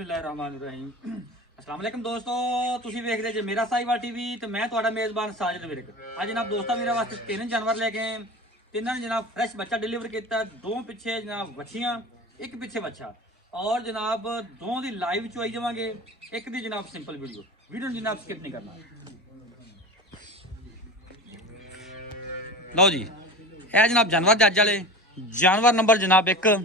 ਬਿਸਮਿਲ੍ਲਾਹਿਰਰਹਿਮਾਨਿਰਰਹੀਮ अस्सलाम वालेकुम दोस्तों ਤੁਸੀਂ ਵੇਖਦੇ ਜੇ ਮੇਰਾ ਸਾਈਵਾਲ ਟੀਵੀ ਤੇ ਮੈਂ ਤੁਹਾਡਾ ਮੇਜ਼ਬਾਨ ਸਾਜਦ ਵਿਰਕ। ਅੱਜ ਜਨਾਬ ਦੋਸਤਾਂ ਵੀਰਾਂ ਵਾਸਤੇ ਤਿੰਨ ਜਾਨਵਰ ਲੈ ਕੇ ਆਏ। ਤਿੰਨਾਂ ਨੇ ਜਨਾਬ ਫਰੈਸ਼ ਬੱਚਾ ਡਿਲੀਵਰ ਕੀਤਾ। ਦੋ ਪਿੱਛੇ ਜਨਾਬ ਵੱਛੀਆਂ, ਇੱਕ ਪਿੱਛੇ ਬੱਚਾ और जनाब दो ਦੀ ਲਾਈਵ ਚੁਆਈ ਜਾਵਾਂਗੇ, ਇੱਕ ਦੀ ਜਨਾਬ ਸਿੰਪਲ ਵੀਡੀਓ ਨੂੰ ਜਨਾਬ ਸਕਿਪ ਨਹੀਂ ਕਰਨਾ। ਲਓ ਜੀ ਇਹ ਜਨਾਬ ਜਾਨਵਰ ਜੱਜ ਵਾਲੇ ਜਾਨਵਰ ਨੰਬਰ ਜਨਾਬ 1।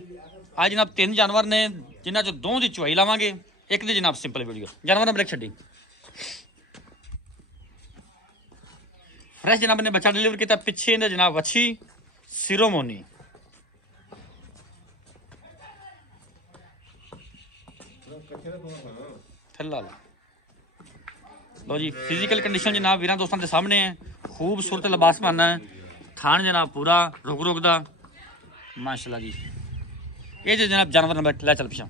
ਅੱਜ ਜਨਾਬ ਤਿੰਨ ਜਾਨਵਰ ਨੇ ਜਿਨ੍ਹਾਂ ਚੋਂ ਦੋ ਦੀ ਚੁਆਈ ਲਾਵਾਂਗੇ, ਇੱਕ ਦੀ ਜਨਾਬ ਸਿੰਪਲ ਵੀਡੀਓ। ਜਾਨਵਰ ਨੰਬਰ 1 ਛੱਡੀ ਫਰੈਸ਼ ਜਨਾਬ ਨੇ ਬੱਚਾ ਡਿਲੀਵਰ ਕੀਤਾ। ਪਿੱਛੇ ਨੇ ਜਨਾਬ ਵੱਛੀ ਸਿਰੋਮੋਨੀ। लो जी फिजिकल कंडीशन जनाब वीर दोस्तों के सामने है। खूबसूरत लिबास पाना है, थान जनाब पूरा रुक दा माशाल्लाह जी। ये जो जनाब जानवर नंबर लै चल पिछा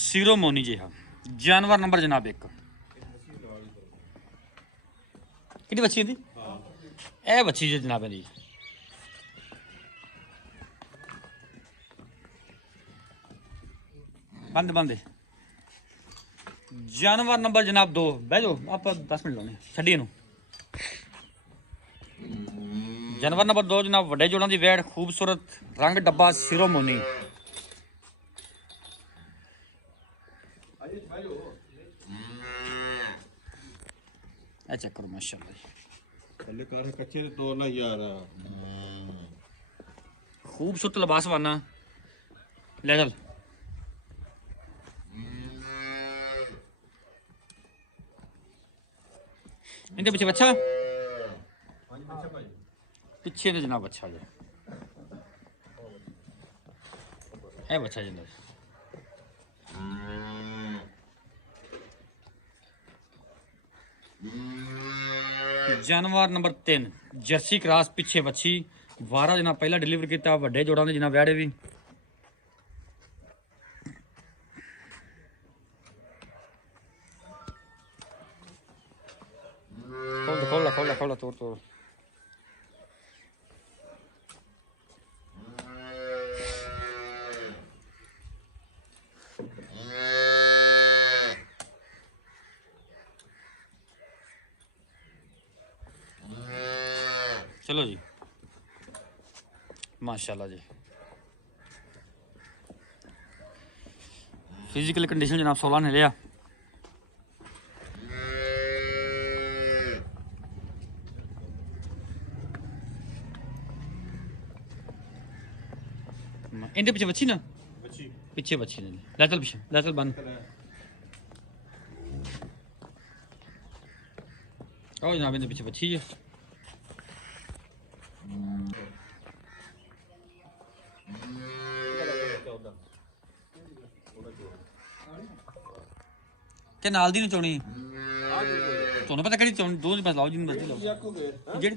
सिरोमोनी जी। हाँ जानवर नंबर जनाब 1। कि बच्ची थी ए बच्ची जी जनाब जी। बंद बंद जानवर नंबर जनाब 2। बह जाओ आप 10 मिनट लाने छड्डी इनू। जानवर नंबर 2 जनाब वड्डे जोड़ों की वैड़, खूबसूरत रंग डब्बा सिरोमोनी। चेक करो माशाल्लाह कच्चे तो ना यार खूबसूरत लिबास वाना ले चल। इनके पीछे बच्चा पीछे तो जनाब अच्छा जो है बच्चा जनाब। जानवर नंबर 3 जर्सी क्रॉस पिछे बच्ची वारा जनाब पहला डिलीवर किया। वड्डे जोड़ा ने जनाब वैड़े भी खोला खोला खोला तोड़ तोड़। चलो जी माशाल्लाह जी। फिजिकल कंडीशन जनाब 16 ने लिया। इनके पीछे बच्ची ना पीछे बच्ची ने ला चल पीछे ला चल बंद। और जनाब इनके पीछे बच्ची है। क्या नाल दी नहीं चोनी ਤੁਹਾਨੂੰ ਪਤਾ ਕਿਹੜੀ ਚੋਣੀ ਦੋ ਬਸ ਲਾਓ ਜਿੰਨੀ ਮਰਜ਼ੀ ਲਾਓ ਜਿਹੜੀ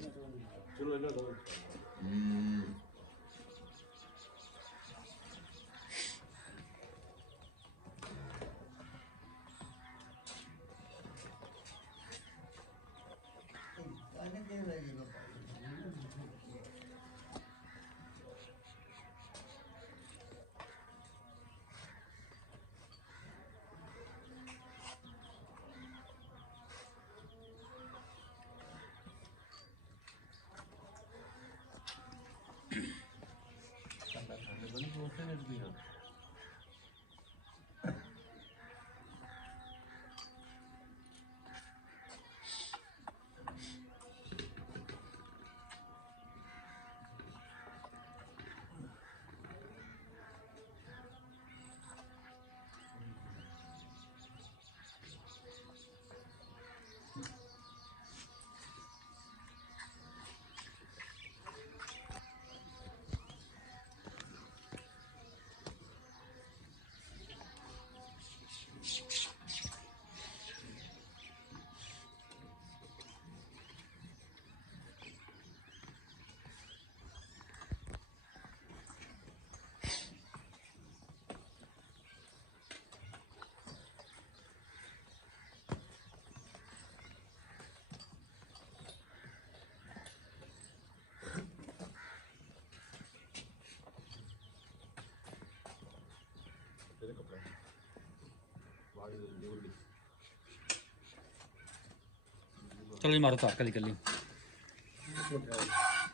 चलो जी मारो तार कली कली।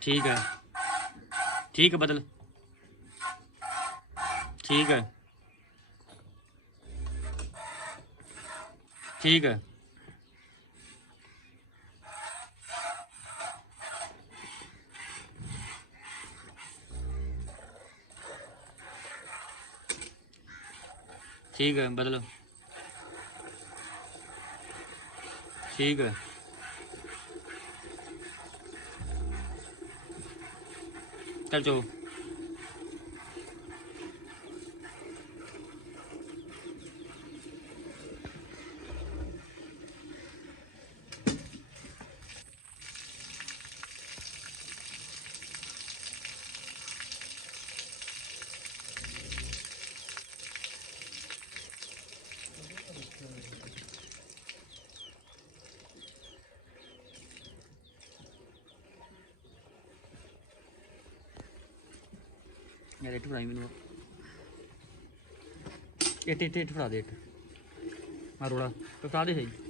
ठीक है ठीक है बदल ठीक है ठीक है ठीक है बदलो ठीक है चल चो यार इट फड़ाई मैनू इट फड़ा दे इट रोड़ा तो फड़ा दे सही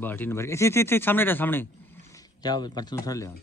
बाल्टी नंबर इथे इथे इथे सामने रहा सामने क्या बर्तन उठा लिया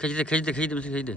खींच दे खींच दे खींच दे मुझसे खींच दे।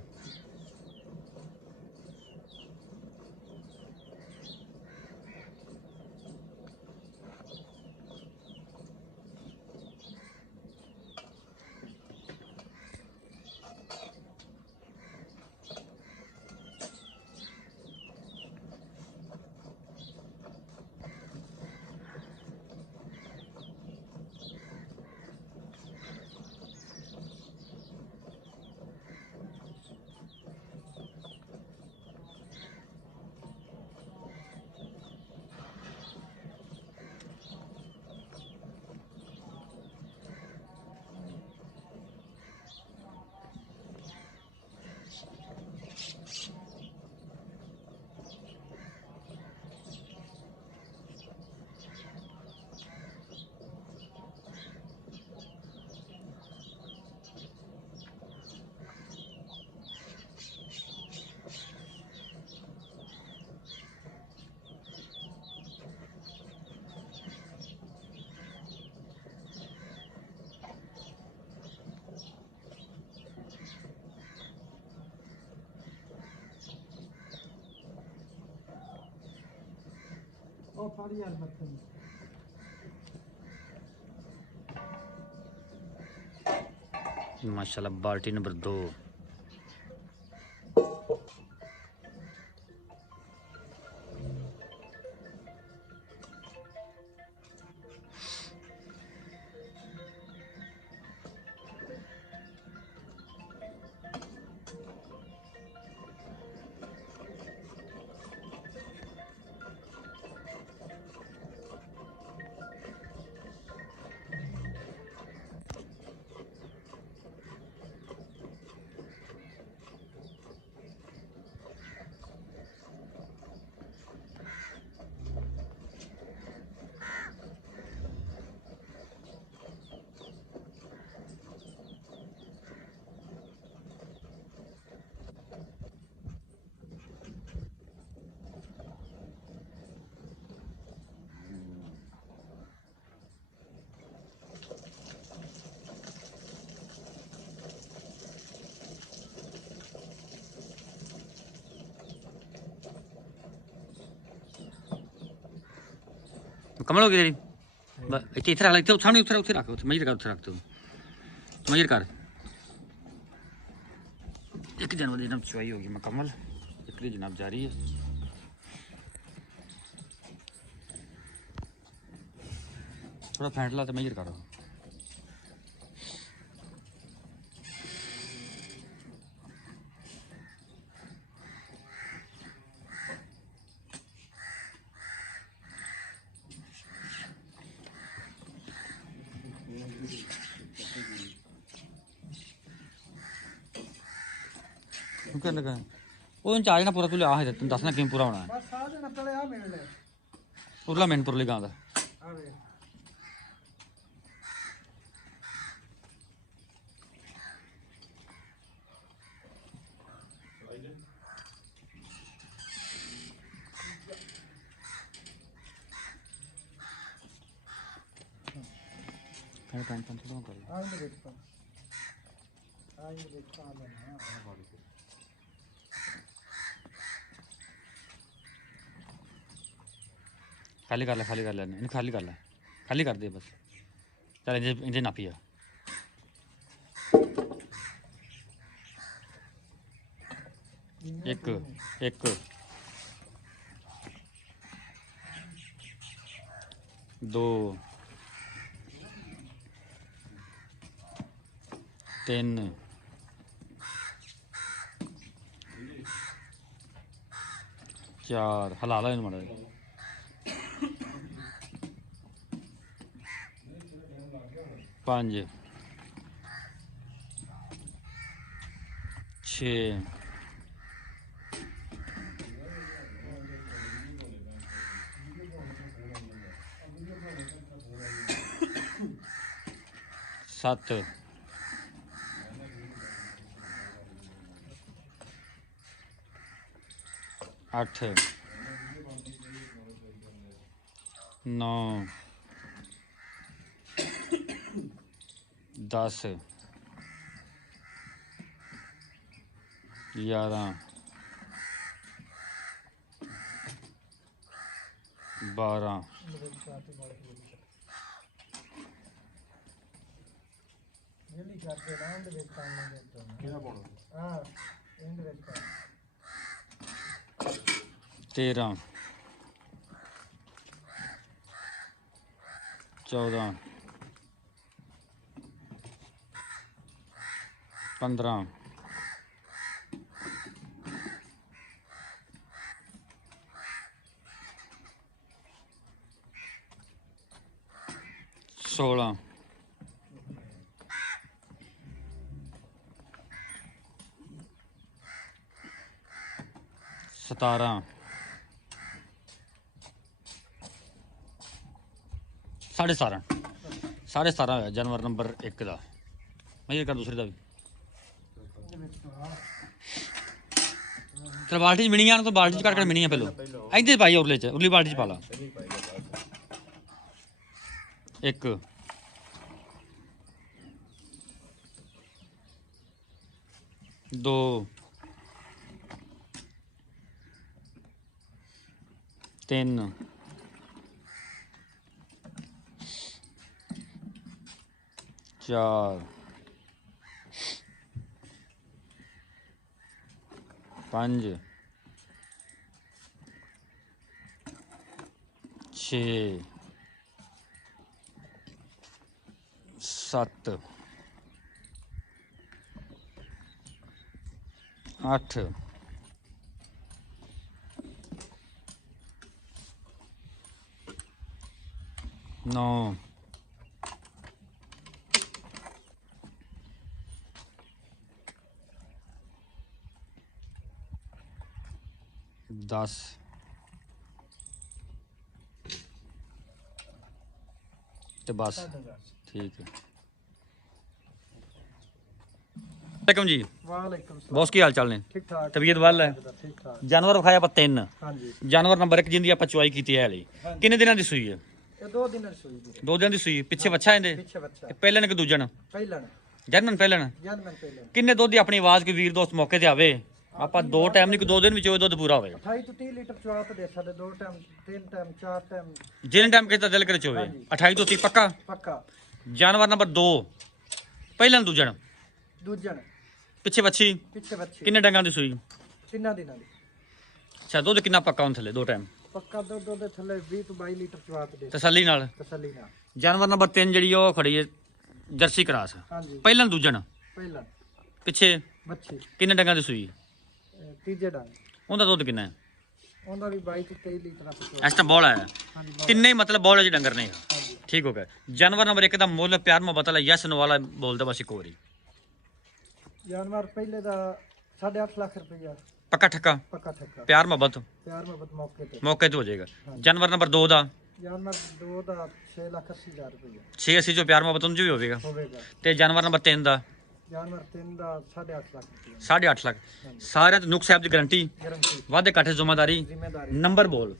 माशाल्लाह बाल्टी नंबर 2। कमल हो गई तेरी इतने इधर इतने सामने उधर उधर रख उधर मेजर कर उधर रख तू मेजर कर। 1 जनवरी जनाब चुवाई होगी मुकम्मल। बिक्री जनाब जारी है। थोड़ा फेंट ला तो मेजर करो। ਉਹ ਚਾਰਜ ਨਾ ਪੂਰਾ ਤੂੰ ਲਿਆ ਹੈ ਤੈਨੂੰ ਦੱਸਣਾ ਕਿਵੇਂ ਪੂਰਾ ਹੋਣਾ ਹੈ। ਬਸ ਸਾਹ ਦੇ ਨੱਪਲੇ ਆ ਮਿਲ ਲੈ ਪੁਰਲਾ ਮੈਨਪੁਰਲੀ ਗਾਂ ਦਾ। ਆ ਵੇ ਮੈਂ ਪੈਂਟ ਪੈਂਟ ਤੋਂ ਕਰ ਆ ਇਹ ਦੇਖ ਪਾ ਆ ਇਹ ਦੇਖ ਪਾ ਨਾ ਖਾਲੀ ਕਰ ਲੈ ਇਹਨੂੰ ਖਾਲੀ ਕਰ ਲੈ, ਖਾਲੀ ਕਰ ਦੇ ਬਸ। ਚੱਲ ਇੰਜੇ ਨਾਪੀ ਆ। ਇੱਕ ਦੋ ਤਿੰਨ ਚਾਰ, ਹਿਲਾ ਲਾ ਇਹਨੂੰ ਮਾੜਾ ਜਿਹਾ। ਪੰਜ ਛੇ ਸੱਤ ਅੱਠ ਨੌ 10 11 12 ਜਲਦੀ ਕਰਦੇ ਰਾਉਂਡ ਦੇ ਵਿੱਚ ਕੰਮ ਨਹੀਂ ਕਰਦਾ ਕਿਹੜਾ ਪਾਉਣਾ ਹਾਂ ਇਹਦੇ ਵਿੱਚ 13 14 15 16 17 17.5 ਹੋਇਆ ਜਾਨਵਰ ਨੰਬਰ 1 ਦਾ। ਮੈਂ ਇਹ ਕਰ ਦੂਸਰੇ ਦਾ ਵੀ ਚਲ ਬਾਲਟੀ 'ਚ ਮਿਣੀਆਂ ਨੂੰ ਤਾਂ ਬਾਲਟੀ 'ਚ ਕਰਕੇ ਮਿਣੀਆਂ ਪਹਿਲੋਂ ਇੱਥੇ ਪਾਈ ਉਰਲੇ 'ਚ, ਉਰਲੀ ਬਾਲਟੀ 'ਚ ਪਾ ਲਾ। 1 2 3 4 5 6 7 8 9 10 ਤੇ ਬਸ ਠੀਕ ਹੈ। ਵਾਲੇਕੁਮ ਜੀ। ਵਾਲੇਕੁਮ ਸਲਾਮ। ਬੌਸ ਕੀ ਹਾਲ ਚਾਲ ਨੇ? ਠੀਕ ਠਾਕ। ਤਬੀਅਤ ਵੱਲ ਹੈ? ਠੀਕ ਠਾਕ। ਜਾਨਵਰ ਵਿਖਾਇਆ ਆਪਾਂ 3। ਹਾਂਜੀ ਜਾਨਵਰ ਨੰਬਰ 1 ਜਿੰਦੀ ਆਪਾਂ ਚੁਆਈ ਕੀਤੀ ਹੈ ਲਈ ਕਿੰਨੇ ਦਿਨਾਂ ਦੀ ਸੂਈ ਹੈ? ਇਹ 2 ਦਿਨਾਂ ਦੀ ਸੂਈ ਦੀ 2 ਦਿਨਾਂ ਦੀ ਸੂਈ। ਪਿੱਛੇ ਬੱਚਾ ਇਹਦੇ? ਪਿੱਛੇ ਬੱਚਾ ਇਹ ਪਹਿਲਣ ਕਿ ਦੂਜਣ? ਪਹਿਲਣ ਜਨਮਨ ਪਹਿਲਣ। ਜਨਮਨ ਪਹਿਲਣ। ਕਿੰਨੇ ਦੁੱਧ ਦੀ ਆਪਣੀ ਆਵਾਜ਼ ਕੋਈ ਵੀਰ ਦੋਸਤ ਮੌਕੇ ਤੇ ਆਵੇ ਆਪਾਂ 2 ਟਾਈਮ ਨਹੀਂ ਕਿ 2 ਦਿਨ ਵਿੱਚ ਉਹ ਦੁੱਧ ਪੂਰਾ ਹੋਵੇ। 28 ਤੋਂ 30 ਲੀਟਰ ਚਵਾ ਤੇ ਦੇ ਸਕਦੇ 2 ਟਾਈਮ 3 ਟਾਈਮ 4 ਟਾਈਮ ਜਿੰਨੇ ਟਾਈਮ ਕਿਸੇ ਦਾ ਦਿਲ ਕਰੇ ਚੋਵੇ। 28 ਤੋਂ 30 ਪੱਕਾ। ਪੱਕਾ। ਜਾਨਵਰ ਨੰਬਰ 2 ਪਹਿਲਣ ਦੂਜਣ ਦੂਜਣ ਪਿੱਛੇ ਬੱਚੀ ਪਿੱਛੇ ਬੱਚੇ ਕਿੰਨੇ ਡੰਗਾਂ ਦੀ ਸੂਈ? 3 ਦਿਨਾਂ ਦੀ। ਅੱਛਾ ਦੁੱਧ ਕਿੰਨਾ ਪੱਕਾ ਹੁਣ ਥੱਲੇ 2 ਟਾਈਮ? ਪੱਕਾ ਦੁੱਧ ਦੇ ਥੱਲੇ 20 ਤੋਂ 22 ਲੀਟਰ ਚਵਾ ਤੇ ਦੇ ਤਸੱਲੀ ਨਾਲ। ਤਸੱਲੀ ਨਾਲ। ਜਾਨਵਰ ਨੰਬਰ 3 ਜਿਹੜੀ ਉਹ ਖੜੀ ਹੈ ਜਰਸੀ ਕਰਾਸ। ਹਾਂਜੀ ਪਹਿਲਣ ਦੂਜਣ ਪਹਿਲਣ ਪਿੱਛੇ ਬੱਚੀ ਕਿੰਨੇ ਡੰਗਾਂ ਦੀ ਸੂਈ? ਤੀਜੇ ਡੰਗ। ਉਹਦਾ ਦੁੱਧ ਕਿੰਨਾ ਹੈ? ਉਹਦਾ ਵੀ 22 ਤੋਂ 23 ਲੀਟਰ ਆ ਚਵਾ। ਇਸ ਤਾਂ ਬੋਲ ਹੈ ਹਾਂਜੀ ਤਿੰਨੇ ਹੀ ਮਤਲਬ ਬੋਲ ਚ ਡੰਗਰ ਨਹੀਂ। ਹਾਂਜੀ ਠੀਕ ਹੋ ਗਿਆ। ਜਾਨਵਰ ਨੰਬਰ 1 ਦਾ ਮੁੱਲ ਪਿਆਰ ਮੁਹੱਬਤ ਵਾਲਾ ਯਸ ਨੋ ਵਾਲਾ ਬੋਲਦਾ ਬਸ ਇੱਕ ਵਾਰੀ। ਜਾਨਵਰ ਪਹਿਲੇ ਦਾ 8.5 ਲੱਖ ਰੁਪਇਆ ਪੱਕਾ ਠੱਕਾ ਪੱਕਾ ਠੱਕਾ। ਪਿਆਰ ਮੁਹੱਬਤ ਪਿਆਰ ਮੁਹੱਬਤ ਮੌਕੇ ਤੇ ਮੌਕੇ ਤੇ ਹੋ ਜਾਏਗਾ। ਜਾਨਵਰ ਨੰਬਰ 2 ਦਾ ਜਾਨਵਰ 2 ਦਾ 6,80,000 ਰੁਪਏ 680 ਚੋਂ ਪਿਆਰ ਮੁਹੱਬਤ ਉਂਝ ਵੀ ਹੋਵੇਗਾ। ਹੋਵੇਗਾ। ਤੇ ਜਾਨਵਰ ਨੰਬਰ 3 ਦਾ ਜਾਨਵਰ 3 ਦਾ 8.5 ਲੱਖ ਰੁਪਏ 8.5 ਲੱਖ। ਸਾਰਿਆਂ ਤੇ ਨੁਕਸ ਸਾਹਿਬ ਦੀ ਗਾਰੰਟੀ, ਗਾਰੰਟੀ ਵਾਧੇ ਘਾਟੇ ਜ਼ਿੰਮੇਦਾਰੀ। ਜ਼ਿੰਮੇਦਾਰੀ। ਨੰਬਰ ਬੋਲ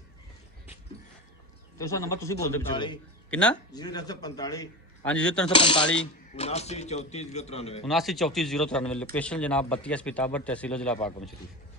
ਤੇ ਉਸ ਦਾ ਨੰਬਰ ਤੁਸੀਂ ਬੋਲਦੇ ਪਿੱਛੇ ਕਿੰਨਾ? 0345 ਹਾਂਜੀ 0345 79 34 093 79 34 093। ਲੋਕੇਸ਼ਨ ਜਨਾਬ 32 ਸਪੀਤਾਬਰ, ਤਹਿਸੀਲ ਜ਼ਿਲ੍ਹਾ ਪਾਕਮ ਸ਼ਰੀਫ।